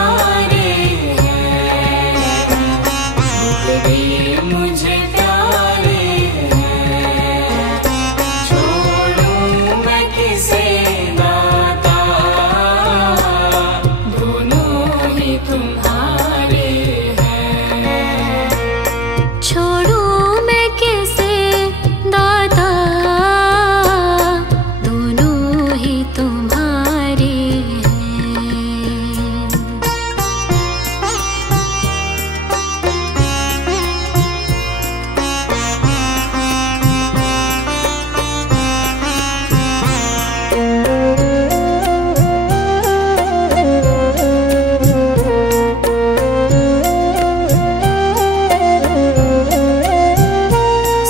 प्यारे हैं, दुख भी मुझे प्यारे हैं। छोड़ूं मैं किसे दाता, दोनों ही तुम्हारे हैं। छोड़ूं मैं किसे दाता, दोनों ही तुम्हारे हैं।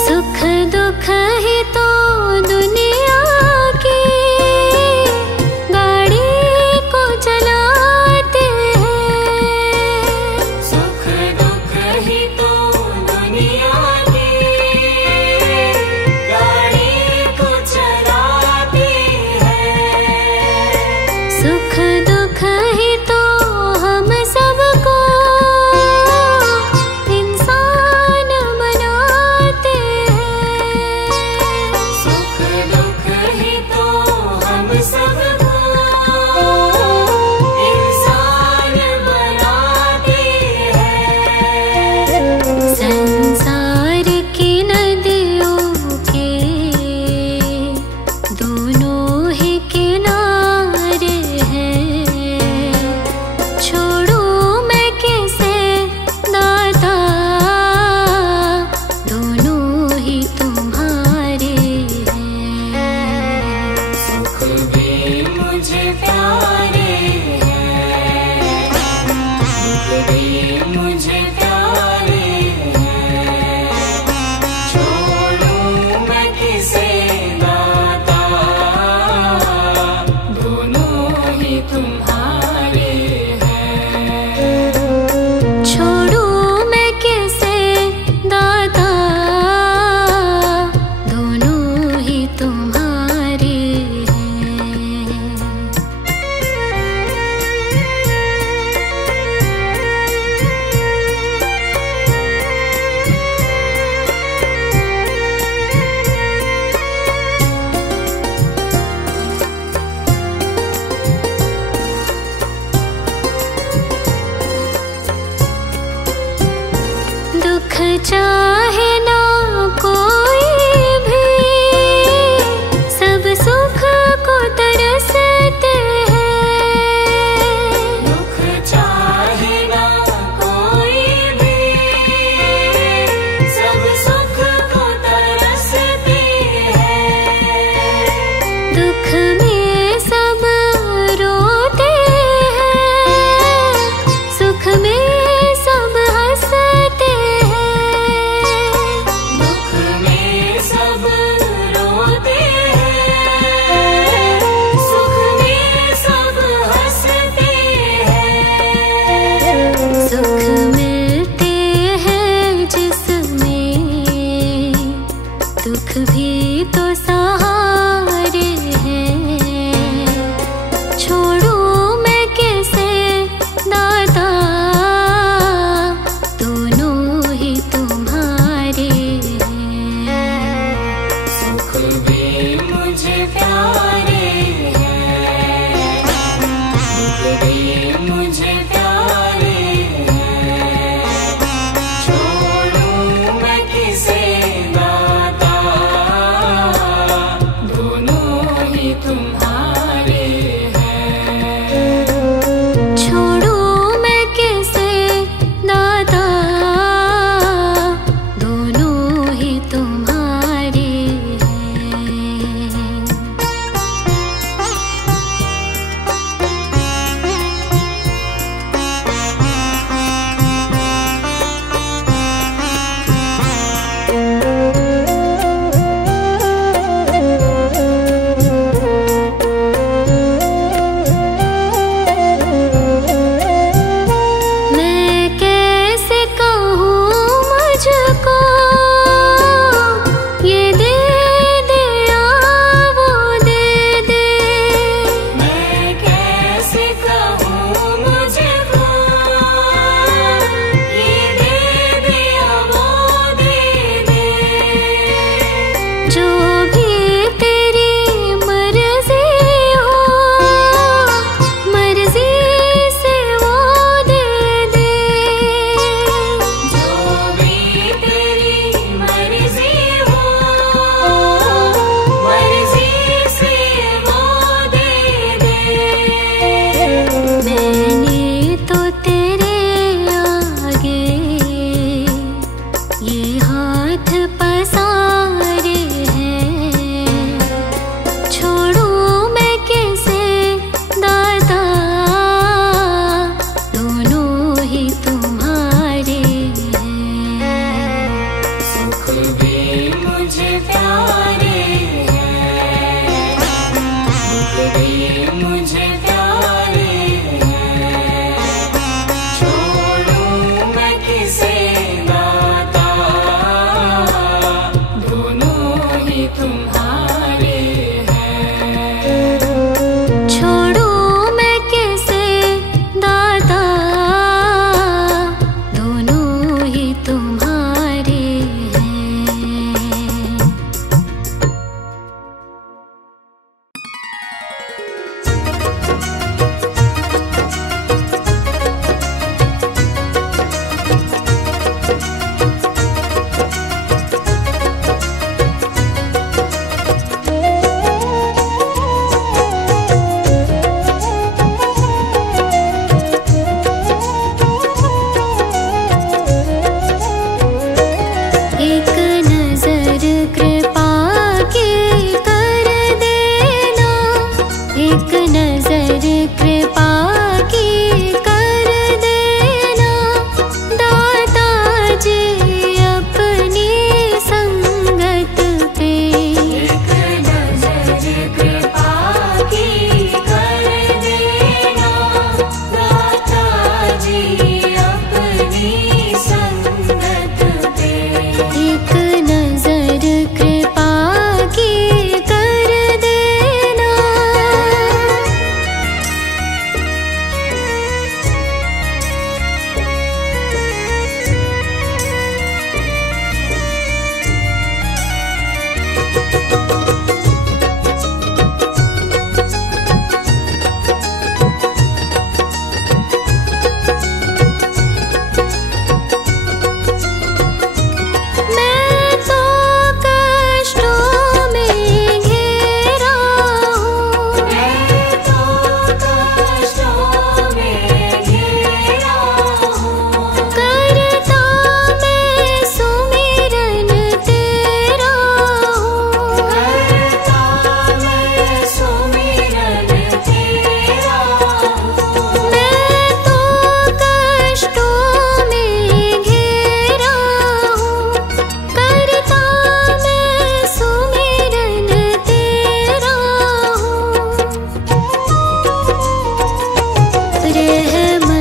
सुख दुख ही तो दुनिया की गाड़ी को चलाते हैं। सुख दुख ही तो दुनिया की गाड़ी को चलाते हैं। सुख दुख ही तो हम सबको इंसान बनाते हैं। सुख दुख ही तो हम सबको इंसान बनाते हैं। संसार की नदियों के दोनों ही किनारे हैं। छोड़ूं मैं किसे दाता, दोनों ही तुम्हारे हैं। सुख भी मुझे प्यारे हैं, दुख भी मुझे प्यारे हैं। छोड़ूं मैं किसे दाता, दोनों ही तुम्हारे हैं। छोड़ूं मैं किसे दाता, दोनों ही तुम्हारे हैं। दुख चाहे ना कोई भी, सब सुख को तरसते हैं। दुख चाहे ना कोई भी, सब सुख को तरसते हैं। दुख में सब रोते हैं, सुख में सब हंसते हैं।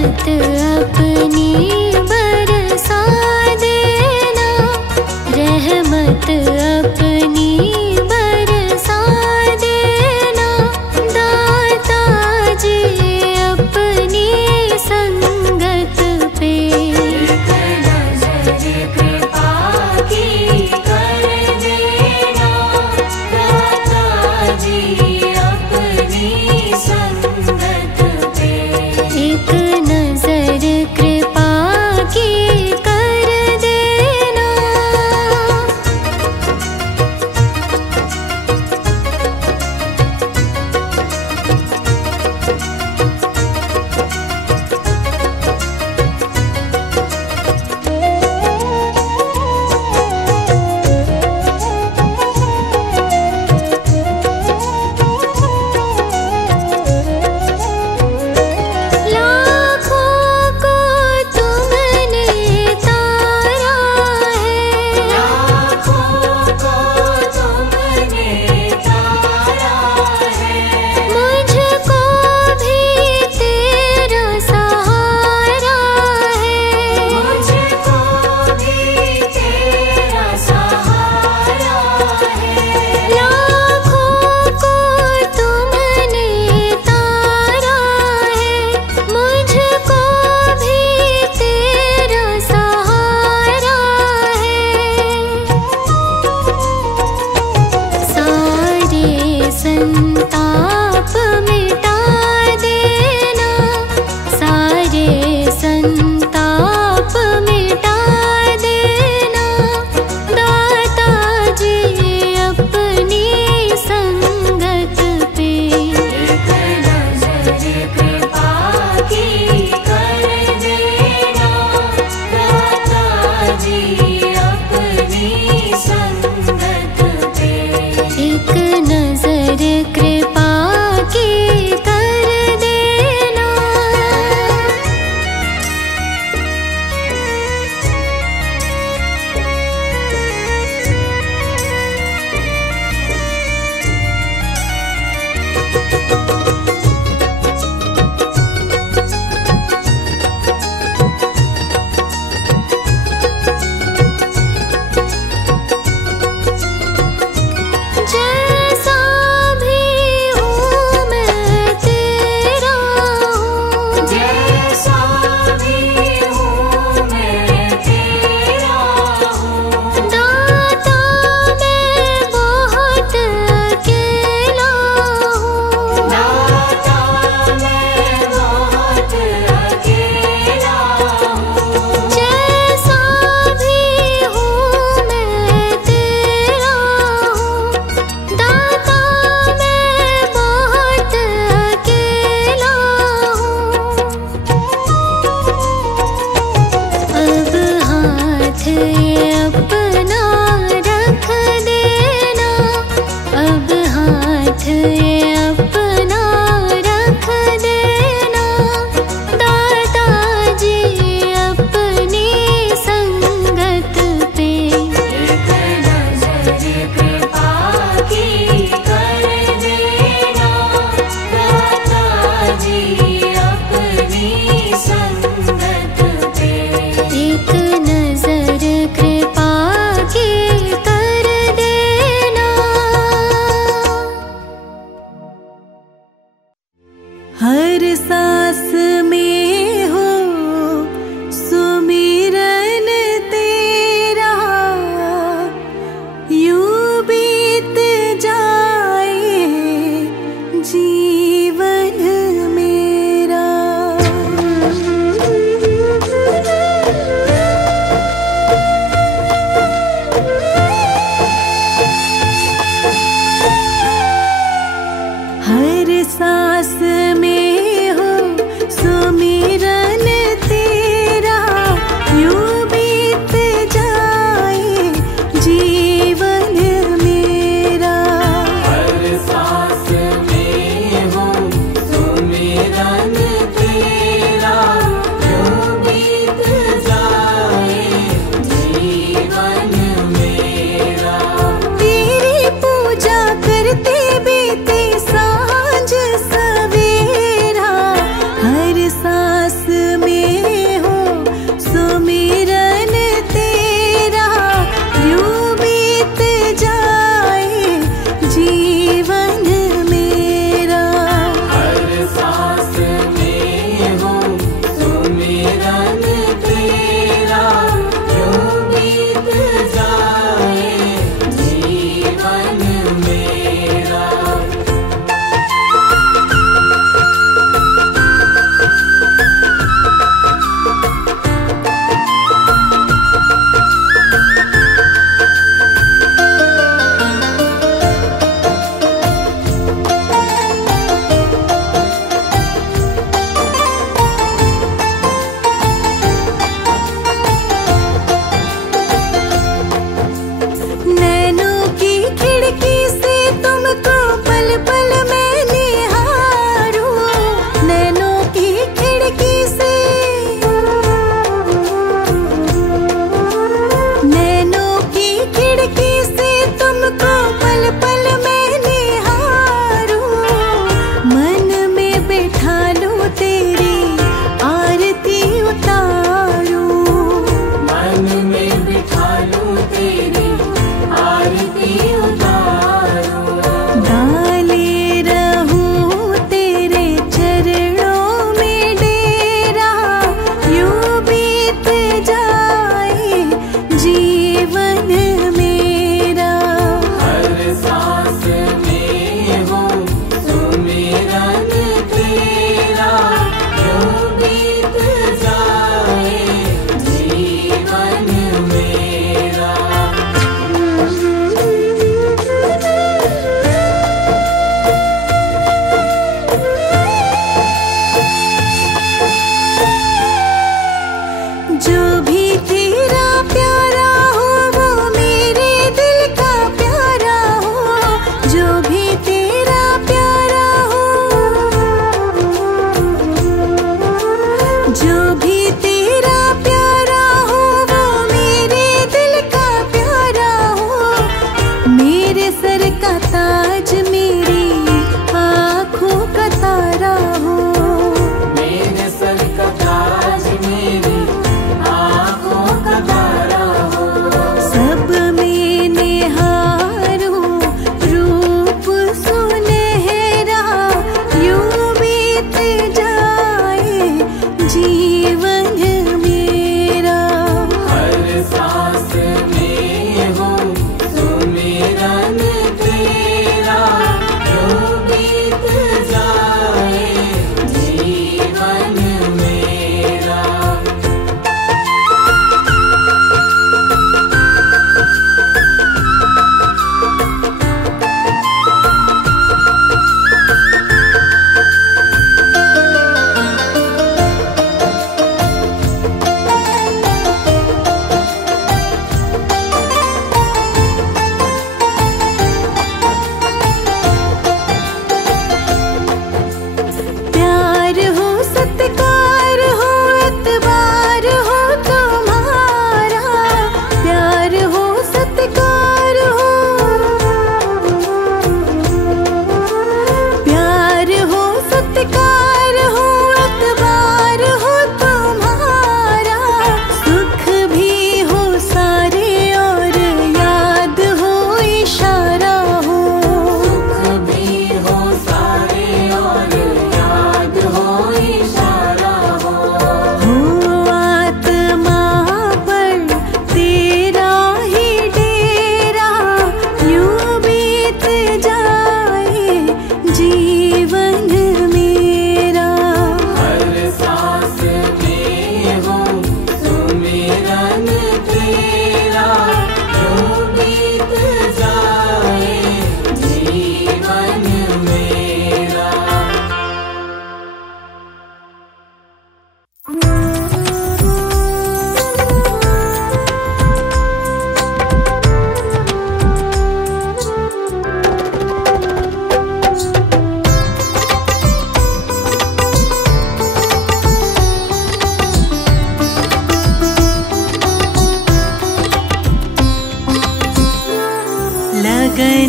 अपनी बरसा देना, रहमत अपनी बरसा देना। दाता जी अपनी संगत पे एक नजर कृपा की कर देना, दाता जी अपनी संगत पे। एक नजर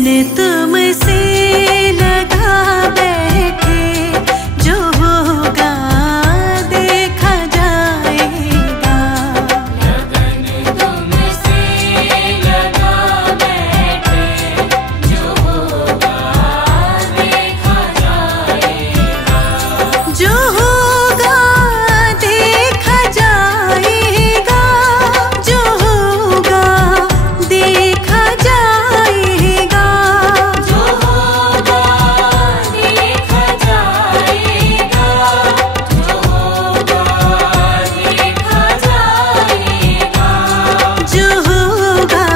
लगन तुमसे लगा बैठे, जो होगा देखा जाएगा। लगन तुमसे लगा बैठे, जो होगा देखा जाएगा। जो होगा देखा जाएगा, जो होगा देखा जाएगा। जो होगा देखा जाएगा, जो होगा देखा जाएगा। जो होगा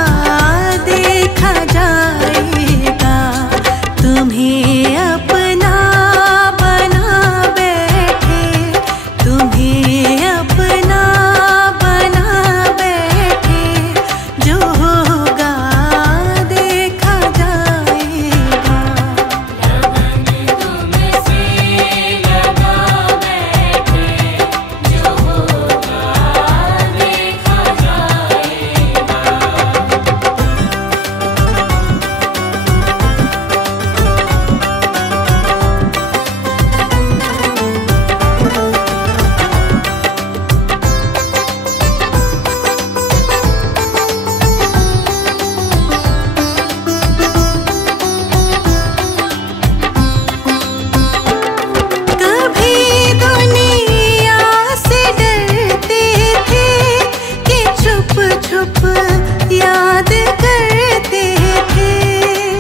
देखा जाएगा। तुम्हें अपना बना बैठे, तुम्हें अपना बना बैठे, जो होगा देखा जाएगा। लगन तुमसे लगा बैठे, जो होगा देखा जाएगा। कभी दुनिया से डरते थे कि छुप छुप याद करते थे।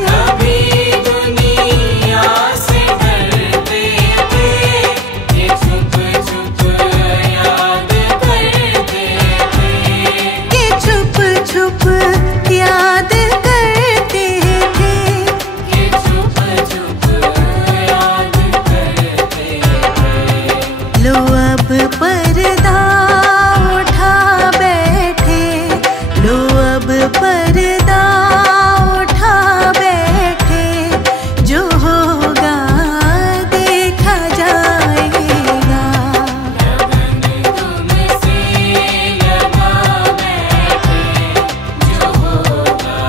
कभी दुनिया से डरते थे कि छुप छुप याद करते थे। कि छुप छुप याद करते थे। कि छुप छुप याद करते थे। लो अब पर्दा उठा बैठे, लो अब पर्दा उठा बैठे, जो होगा देखा जाएगा। लगन तुमसे लगा बैठे, जो होगा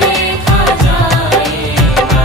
देखा जाएगा।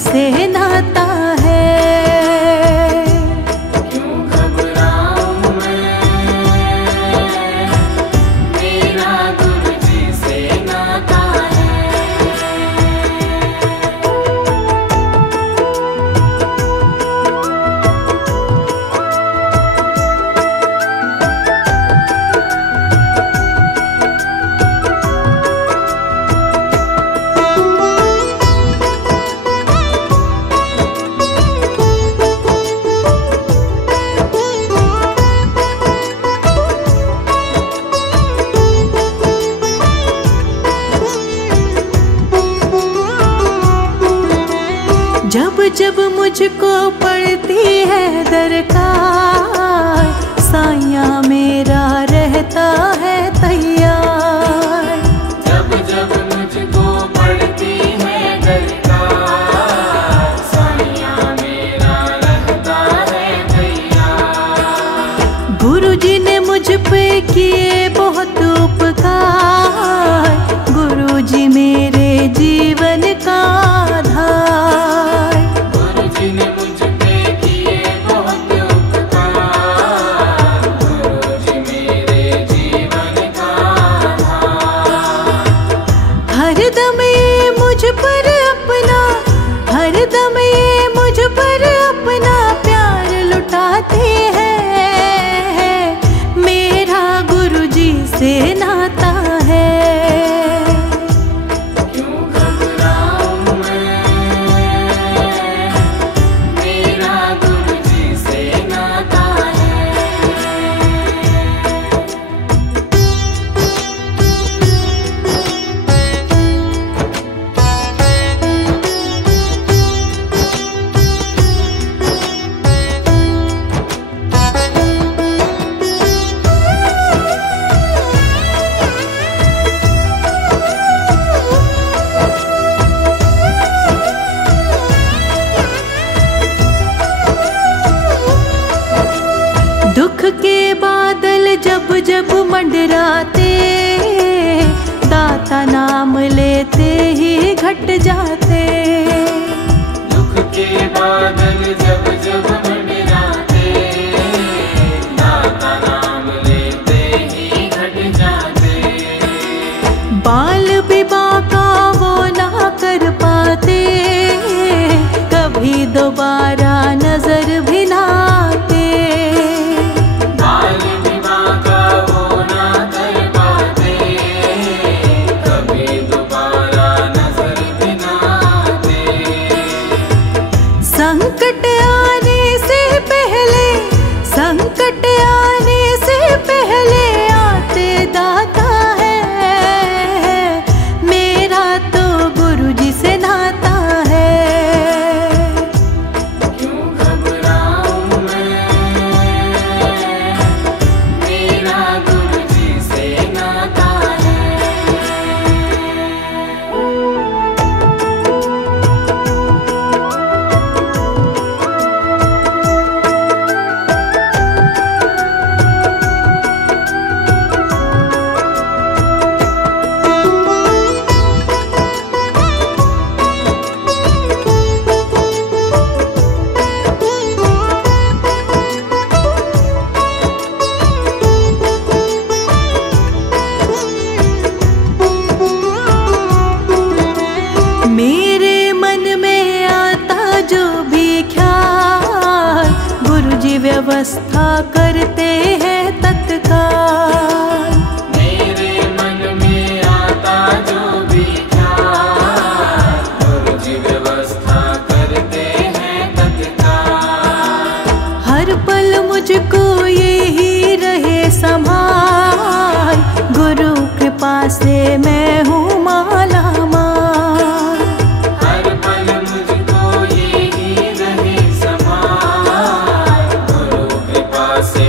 से नाता है। क्यों घबराऊं मैं, मेरा गुरु जी से नाता है। जब जब मुझको पड़ती है दरकार, साया मेरा रहता है तैयार। जब जब मुझको पड़ती है दरकार, साया मेरा रहता है तैयार। गुरु जी ने मुझ पे किए बहुत उपकार, गुरु जी मेरे जीवन का आधार। गुरु जी ने मुझ पे किए बहुत उपकार, गुरु जी मेरे जीवन का आधार। हरदम ये मुझ पर अपना, हरदम ये मुझ पर अपना प्यार लुटाते हैं। मेरा गुरु जी से नाता है। क्यों घबराऊं मैं, मेरा गुरु जी से नाता है। दुख के बादल जब जब मंडराते, दाता नाम लेते ही घट जाते। दुख के बादल जब जब मंडराते, दाता नाम लेते ही घट जाते। बाल विवाह का वो ना कर पाते, कभी दोबारा नजर भी ना आते। बाल विवाह का वो ना कर पाते, कभी दोबारा नजर भी ना आते। संकट आने से पहले, संकट आने से पहले आते दाता है। मेरा तो गुरु जी से नाता है। क्यों घबराऊं मैं, मेरा गुरु जी से नाता है। मेरे मन में आता जो भी ख्याल, गुरु जी व्यवस्था करते हैं तत्काल। मेरे मन में आता जो भी ख्याल, गुरु जी व्यवस्था करते हैं तत्काल। हर पल मुझको यही रहे संभाल, गुरु कृपा से मैं हूँ माला माल। हर पल मुझको यही रहे संभाल, गुरु कृपा से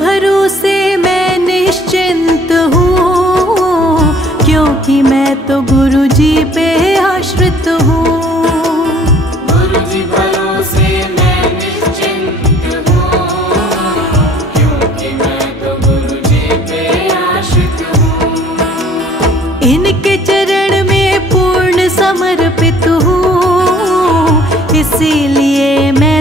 भरोसे मैं निश्चिंत हूँ, क्योंकि मैं तो गुरु जी पे आश्रित हूँ। गुरु जी भरोसे मैं निश्चिंत हूँ, क्योंकि मैं तो गुरु जी पे आश्रित हूँ। इनके चरण में पूर्ण समर्पित हूँ, इसीलिए मैं